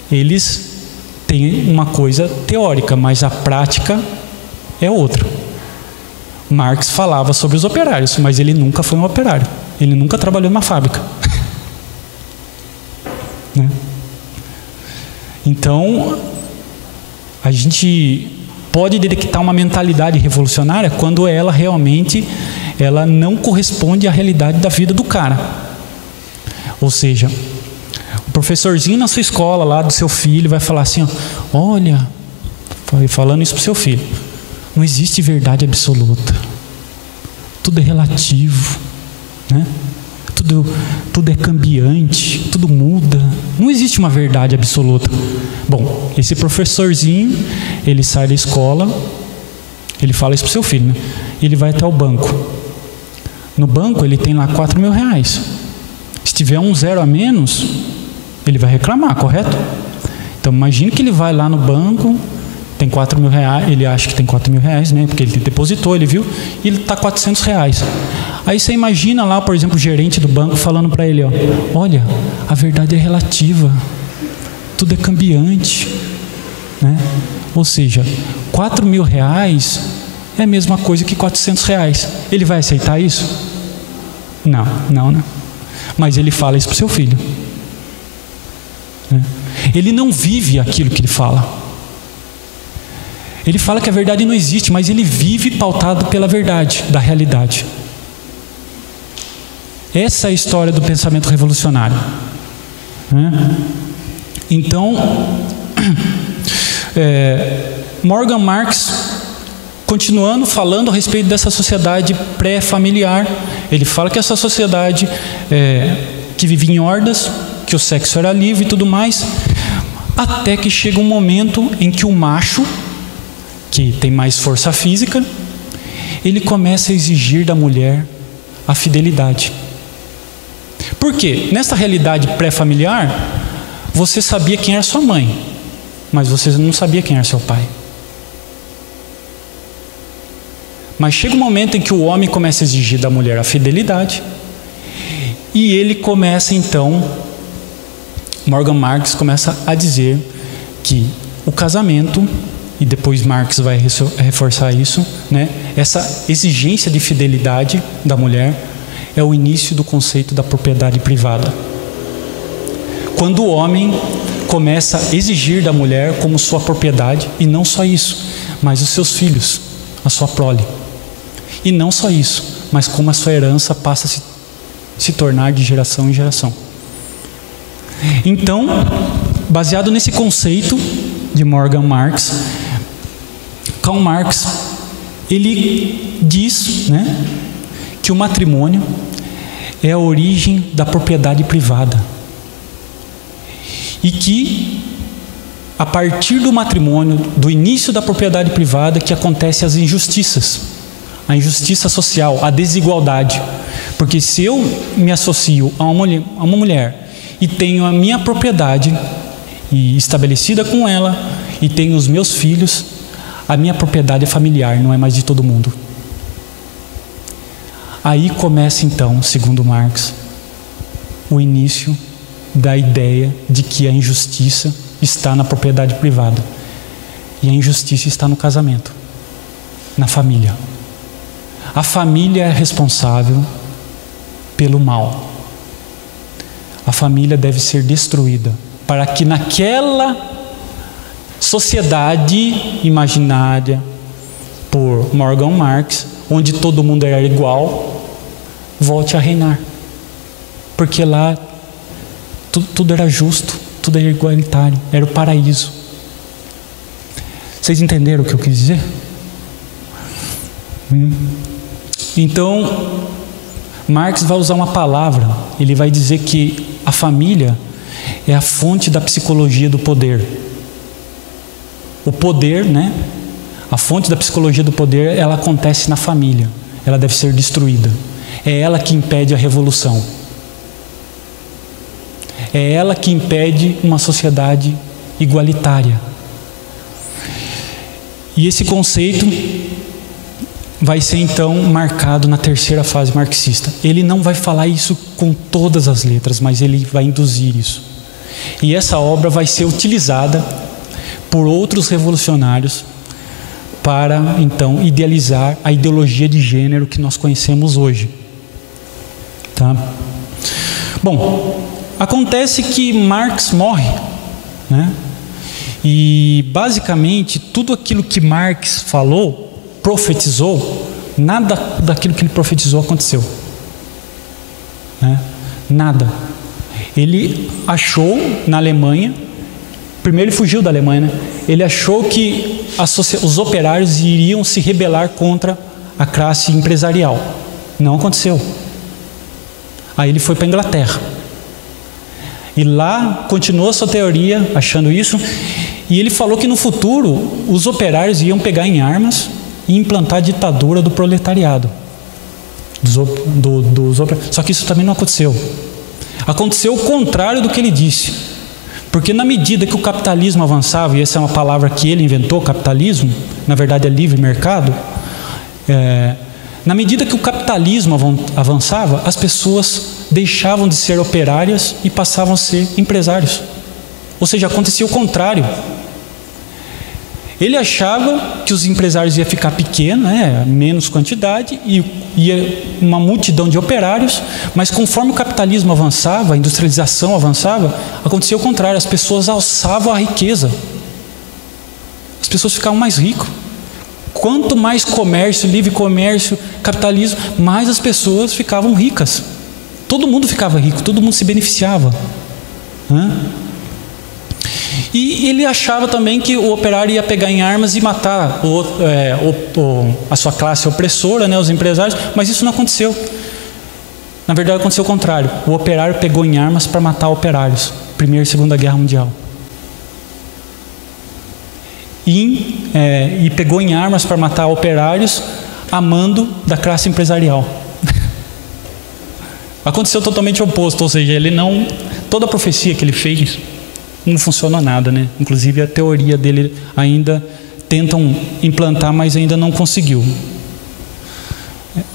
eles têm uma coisa teórica, mas a prática é outra. Marx falava sobre os operários, mas ele nunca foi um operário. Ele nunca trabalhou numa fábrica. Né? Então, a gente pode detectar uma mentalidade revolucionária quando ela realmente não corresponde à realidade da vida do cara. Ou seja, o professorzinho na sua escola lá do seu filho vai falar assim, ó, olha, falando isso para o seu filho, não existe verdade absoluta, tudo é relativo, né? Tudo é cambiante, tudo muda, não existe uma verdade absoluta. Bom, esse professorzinho, ele sai da escola, ele fala isso para o seu filho, né? Ele vai até o banco. No banco ele tem lá R$4.000. Se tiver um zero a menos, ele vai reclamar, correto? Então imagine que ele vai lá no banco, tem R$4.000, ele acha que tem R$4.000, né? Porque ele depositou, ele viu, e ele está R$400. Aí você imagina lá, por exemplo, o gerente do banco falando para ele, ó, olha, a verdade é relativa, tudo é cambiante, né? Ou seja, R$4.000 é a mesma coisa que R$400. Ele vai aceitar isso? Não. Mas ele fala isso para o seu filho, né? Ele não vive aquilo que ele fala. Ele fala que a verdade não existe, mas ele vive pautado pela verdade, da realidade. Essa é a história do pensamento revolucionário, né? Então, Morgan Marx, continuando falando a respeito dessa sociedade pré-familiar, ele fala que essa sociedade que vivia em hordas, que o sexo era livre e tudo mais, até que chega um momento em que o macho, que tem mais força física, ele começa a exigir da mulher a fidelidade. Por quê? Nessa realidade pré-familiar, você sabia quem era sua mãe, mas você não sabia quem era seu pai. Mas chega um momento em que o homem começa a exigir da mulher a fidelidade, e ele começa então, Morgan Marx começa a dizer que o casamento, e depois Marx vai reforçar isso, né? Essa exigência de fidelidade da mulher é o início do conceito da propriedade privada. Quando o homem começa a exigir da mulher como sua propriedade, e não só isso, mas os seus filhos, a sua prole. E não só isso, mas como a sua herança passa a se tornar de geração em geração. Então, baseado nesse conceito de Morgan Marx, Karl Marx, ele diz, né, que o matrimônio é a origem da propriedade privada. E que, a partir do matrimônio, do início da propriedade privada, que acontecem as injustiças. A injustiça social, a desigualdade. Porque se eu me associo a uma mulher e tenho a minha propriedade e estabelecida com ela e tenho os meus filhos, a minha propriedade é familiar, não é mais de todo mundo. Aí começa então, segundo Marx, o início da ideia de que a injustiça está na propriedade privada e a injustiça está no casamento, na família. A família é responsável pelo mal. A família deve ser destruída para que naquela sociedade imaginária por Morgan Marx, onde todo mundo era igual, volte a reinar. Porque lá tudo era justo, tudo era igualitário, era o paraíso. Vocês entenderam o que eu quis dizer? Então, Marx vai usar uma palavra, ele vai dizer que a família é a fonte da psicologia do poder. O poder, né? A fonte da psicologia do poder, ela acontece na família. Ela deve ser destruída. É ela que impede a revolução. É ela que impede uma sociedade igualitária. E esse conceito vai ser então marcado na terceira fase marxista. Ele não vai falar isso com todas as letras, mas ele vai induzir isso. E essa obra vai ser utilizada por outros revolucionários para então idealizar a ideologia de gênero que nós conhecemos hoje. Tá? Bom, acontece que Marx morre, né? E basicamente tudo aquilo que Marx falou, profetizou, nada daquilo que ele profetizou aconteceu, né? Nada. Ele achou na Alemanha, primeiro ele fugiu da Alemanha, né? Ele achou que os operários iriam se rebelar contra a classe empresarial. Não aconteceu. Aí ele foi para a Inglaterra. E lá continuou a sua teoria, achando isso, e ele falou que no futuro os operários iam pegar em armas e implantar a ditadura do proletariado. Só que isso também não aconteceu. Aconteceu o contrário do que ele disse. Porque na medida que o capitalismo avançava, e essa é uma palavra que ele inventou, capitalismo, na verdade é livre mercado, na medida que o capitalismo avançava, as pessoas deixavam de ser operárias e passavam a ser empresários. Ou seja, acontecia o contrário. Ele achava que os empresários iam ficar pequenos, menos quantidade, e ia uma multidão de operários, mas conforme o capitalismo avançava, a industrialização avançava, acontecia o contrário, as pessoas alçavam a riqueza. As pessoas ficavam mais ricas. Quanto mais comércio, livre comércio, capitalismo, mais as pessoas ficavam ricas. Todo mundo ficava rico, todo mundo se beneficiava. E ele achava também que o operário ia pegar em armas e matar a sua classe opressora, os empresários, mas isso não aconteceu. Na verdade aconteceu o contrário. O operário pegou em armas para matar operários. Primeira e Segunda Guerra Mundial. E pegou em armas para matar operários a mando da classe empresarial. Aconteceu totalmente o oposto, ou seja, toda a profecia que ele fez não funcionou nada, Inclusive a teoria dele ainda tentam implantar, mas ainda não conseguiu.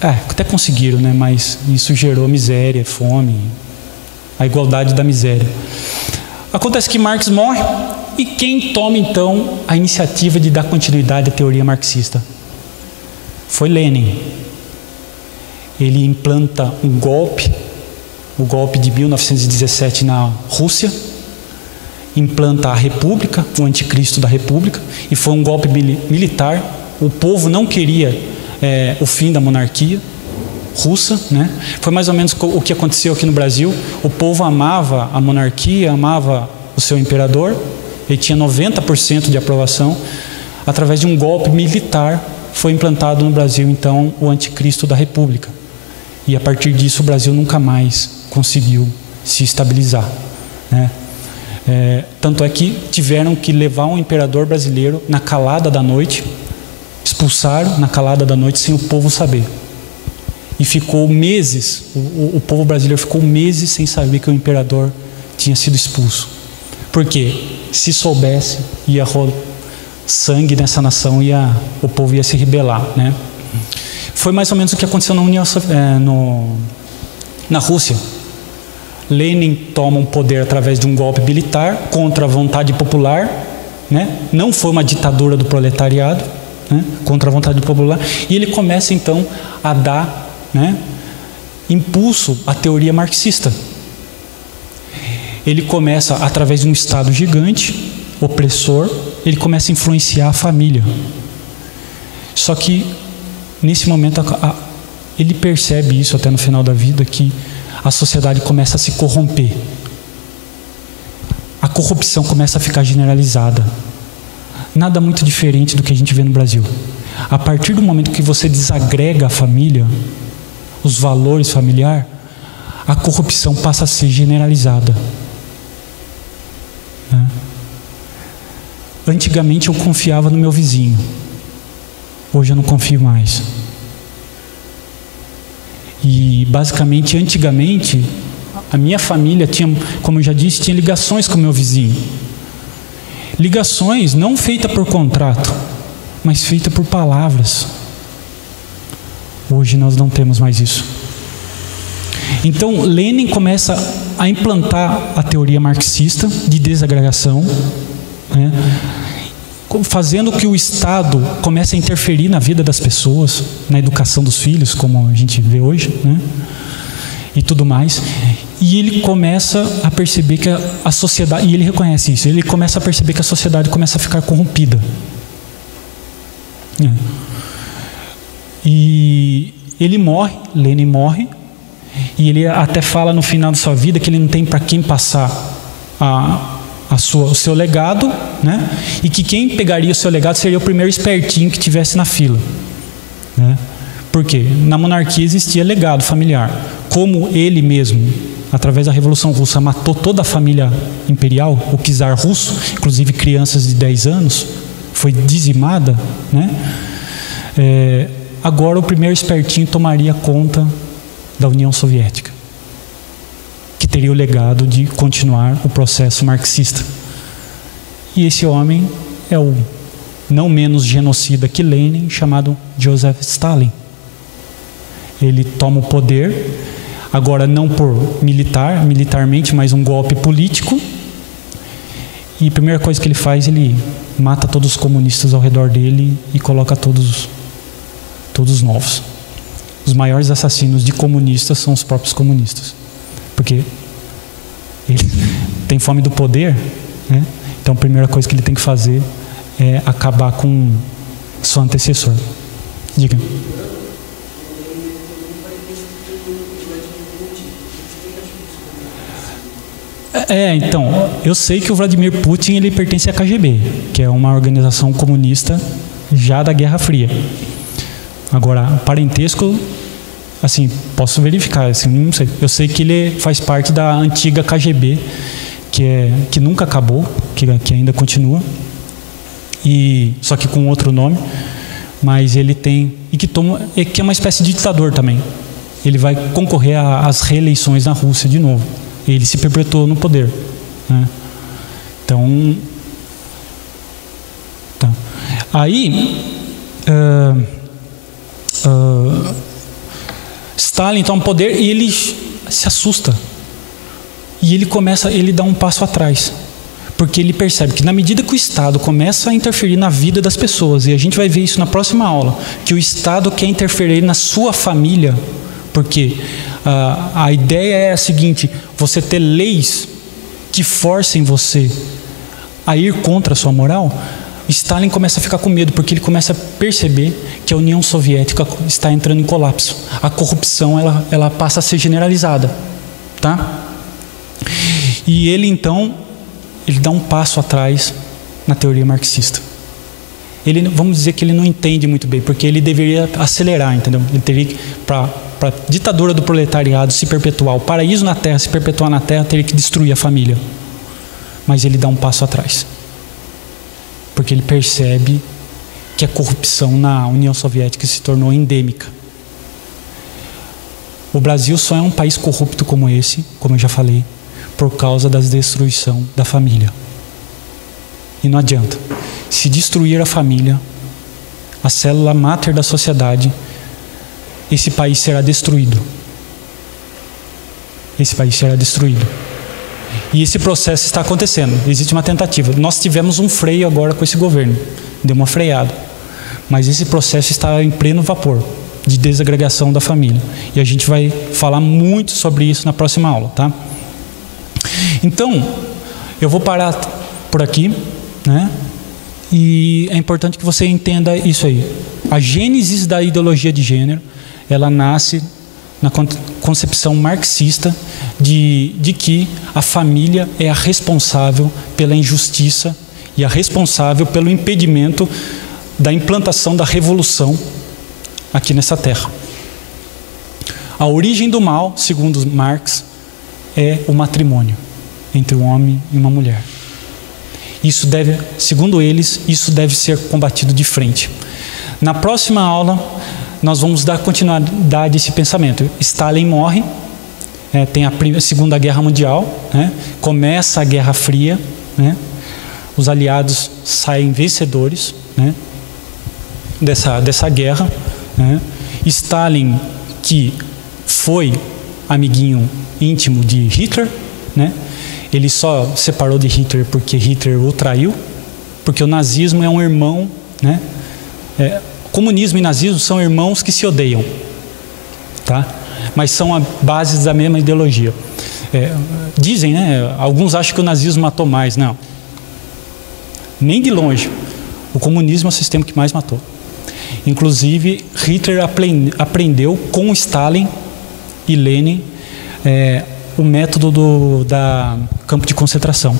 Até conseguiram, mas isso gerou miséria, fome, a igualdade da miséria. Acontece que Marx morre, e quem toma então a iniciativa de dar continuidade à teoria marxista? Foi Lenin. Ele implanta o golpe de 1917 na Rússia, implanta a República, o anticristo da República, e foi um golpe militar. O povo não queria o fim da monarquia russa, Foi mais ou menos o que aconteceu aqui no Brasil. O povo amava a monarquia, amava o seu imperador, ele tinha 90% de aprovação. Através de um golpe militar foi implantado no Brasil então o anticristo da República, e a partir disso o Brasil nunca mais conseguiu se estabilizar, tanto é que tiveram que levar um imperador brasileiro na calada da noite, expulsaram na calada da noite sem o povo saber, e ficou meses, o povo brasileiro ficou meses sem saber que o imperador tinha sido expulso. Por quê? Se soubesse, ia rolar sangue nessa nação, o povo ia se rebelar, Foi mais ou menos o que aconteceu na Rússia. Lenin toma um poder através de um golpe militar contra a vontade popular, Não foi uma ditadura do proletariado, contra a vontade popular, e ele começa então a dar, impulso à teoria marxista. Ele começa, através de um Estado gigante, opressor, ele começa a influenciar a família. Só que nesse momento ele percebe isso até no final da vida, que a sociedade começa a se corromper. A corrupção começa a ficar generalizada. Nada muito diferente do que a gente vê no Brasil. A partir do momento que você desagrega a família, os valores familiares, a corrupção passa a ser generalizada. Antigamente eu confiava no meu vizinho. Hoje eu não confio mais. E basicamente, antigamente, a minha família tinha, como eu já disse, tinha ligações com o meu vizinho. Ligações não feitas por contrato, mas feitas por palavras. Hoje nós não temos mais isso. Então Lenin começa a implantar a teoria marxista de desagregação, fazendo que o Estado comece a interferir na vida das pessoas, na educação dos filhos, como a gente vê hoje, e tudo mais. E ele começa a perceber que a sociedade, e ele reconhece isso, ele começa a perceber que a sociedade começa a ficar corrompida. E ele morre, Lenin morre, E ele até fala no final da sua vida que ele não tem para quem passar o seu legado, né? E que quem pegaria o seu legado seria o primeiro espertinho que tivesse na fila, né? Por quê? Na monarquia existia legado familiar. Como ele mesmo, através da Revolução Russa, matou toda a família imperial, o czar russo, inclusive crianças de 10 anos, foi dizimada, né? Agora o primeiro espertinho tomaria conta da União Soviética, que teria o legado de continuar o processo marxista. E esse homem é o não menos genocida que Lenin, chamado Joseph Stalin. Ele toma o poder, agora não por militarmente, mas um golpe político. E a primeira coisa que ele faz, ele mata todos os comunistas ao redor dele e coloca todos novos. Os maiores assassinos de comunistas são os próprios comunistas, porque ele tem fome do poder, né? Então a primeira coisa que ele tem que fazer é acabar com seu antecessor. Diga. Então, eu sei que o Vladimir Putin ele pertence à KGB, que é uma organização comunista já da Guerra Fria. Agora, parentesco, assim, posso verificar, assim, não sei. Eu sei que ele faz parte da antiga KGB, que nunca acabou, que ainda continua, só que com outro nome, mas ele tem, que é uma espécie de ditador também. Ele vai concorrer às reeleições na Rússia de novo. Ele se perpetuou no poder, né? Então, tá. Aí, Stalin toma poder e ele se assusta. E ele dá um passo atrás. Porque ele percebe que na medida que o Estado começa a interferir na vida das pessoas, e a gente vai ver isso na próxima aula, que o Estado quer interferir na sua família, porque a ideia é a seguinte: você ter leis que forcem você a ir contra a sua moral. Stalin começa a ficar com medo, porque ele começa a perceber que a União Soviética está entrando em colapso. A corrupção ela passa a ser generalizada, tá? E ele então dá um passo atrás na teoria marxista. Vamos dizer que ele não entende muito bem, porque ele deveria acelerar, entendeu? Ele teria que, para a ditadura do proletariado se perpetuar, o paraíso na Terra se perpetuar na Terra, teria que destruir a família. Mas ele dá um passo atrás, porque ele percebe que a corrupção na União Soviética se tornou endêmica. O Brasil só é um país corrupto como esse, como eu já falei, por causa da destruição da família. E não adianta. Se destruir a família, a célula máter da sociedade, esse país será destruído. Esse país será destruído. E esse processo está acontecendo. Existe uma tentativa. Nós tivemos um freio agora com esse governo. Deu uma freada. Mas esse processo está em pleno vapor de desagregação da família. E a gente vai falar muito sobre isso na próxima aula, tá? Então, eu vou parar por aqui, né? E é importante que você entenda isso aí. A gênese da ideologia de gênero, ela nasce na concepção marxista de que a família é a responsável pela injustiça e a responsável pelo impedimento da implantação da revolução aqui nessa terra. A origem do mal, segundo Marx, é o matrimônio entre um homem e uma mulher. Isso deve, segundo eles, isso deve ser combatido de frente. Na próxima aula, nós vamos dar continuidade a esse pensamento. Stalin morre, tem a Segunda Guerra Mundial, né? Começa a Guerra Fria, né? Os aliados saem vencedores, né? dessa guerra, né? Stalin, que foi amiguinho íntimo de Hitler, né? Ele só separou de Hitler porque Hitler o traiu, porque o nazismo é um irmão, né? Comunismo e nazismo são irmãos que se odeiam, tá? Mas são a base da mesma ideologia. Dizem, né? Alguns acham que o nazismo matou mais. Não, nem de longe. O comunismo é o sistema que mais matou. Inclusive, Hitler aprendeu com Stalin e Lenin o método da campo de concentração.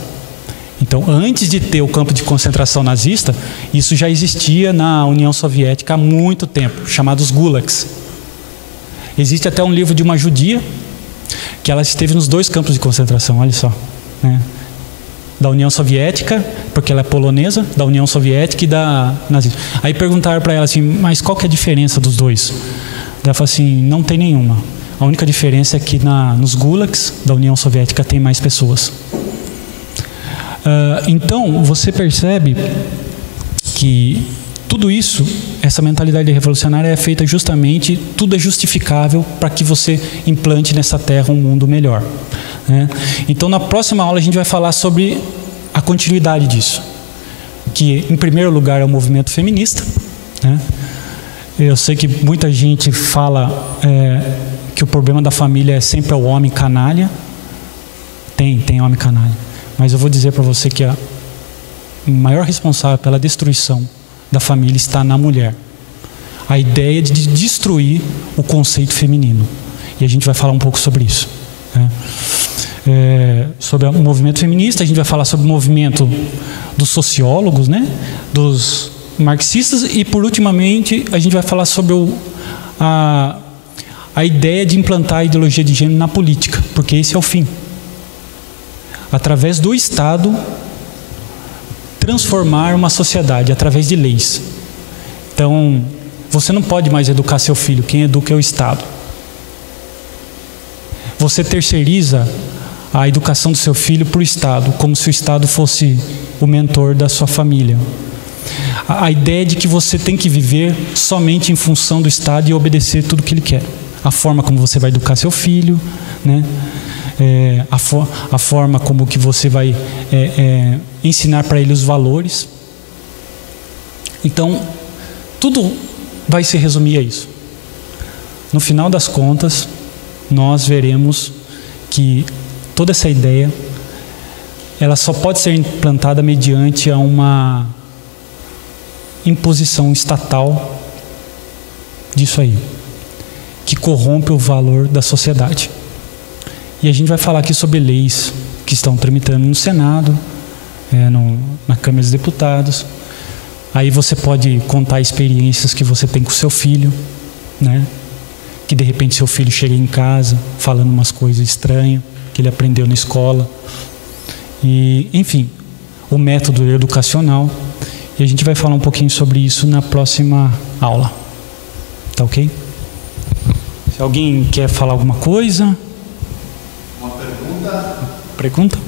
Então, antes de ter o campo de concentração nazista, isso já existia na União Soviética há muito tempo, chamados gulags. Existe até um livro de uma judia que ela esteve nos 2 campos de concentração, olha só, né? Da União Soviética, porque ela é polonesa, da União Soviética e da nazista. Aí perguntaram para ela assim, mas qual que é a diferença dos 2? Ela falou assim, não tem nenhuma. A única diferença é que nos gulags da União Soviética tem mais pessoas. Então, você percebe que tudo isso, essa mentalidade revolucionária é feita justamente, tudo é justificável para que você implante nessa terra um mundo melhor, né? Então, na próxima aula a gente vai falar sobre a continuidade disso, que em primeiro lugar é o movimento feminista, né? Eu sei que muita gente fala que o problema da família é sempre o homem canalha. Tem homem canalha. Mas eu vou dizer para você que a maior responsável pela destruição da família está na mulher. A ideia de destruir o conceito feminino. E a gente vai falar um pouco sobre isso, né? Sobre o movimento feminista, a gente vai falar sobre o movimento dos sociólogos, né? Dos marxistas, e por ultimamente a gente vai falar sobre a ideia de implantar a ideologia de gênero na política, porque esse é o fim. Através do Estado, transformar uma sociedade através de leis. Então, você não pode mais educar seu filho, quem educa é o Estado. Você terceiriza a educação do seu filho para o Estado, como se o Estado fosse o mentor da sua família. A ideia de que você tem que viver somente em função do Estado e obedecer tudo que ele quer. A forma como você vai educar seu filho, né? A forma como que você vai ensinar para ele os valores. Então, tudo vai se resumir a isso. No final das contas, nós veremos que toda essa ideia, ela só pode ser implantada mediante a uma imposição estatal disso aí, que corrompe o valor da sociedade. E a gente vai falar aqui sobre leis que estão tramitando no Senado, na Câmara dos Deputados. Aí você pode contar experiências que você tem com seu filho, né? Que de repente seu filho chega em casa falando umas coisas estranhas que ele aprendeu na escola. E, enfim, o método educacional. E a gente vai falar um pouquinho sobre isso na próxima aula. Tá ok? Se alguém quer falar alguma coisa... Uma pergunta? Pergunta?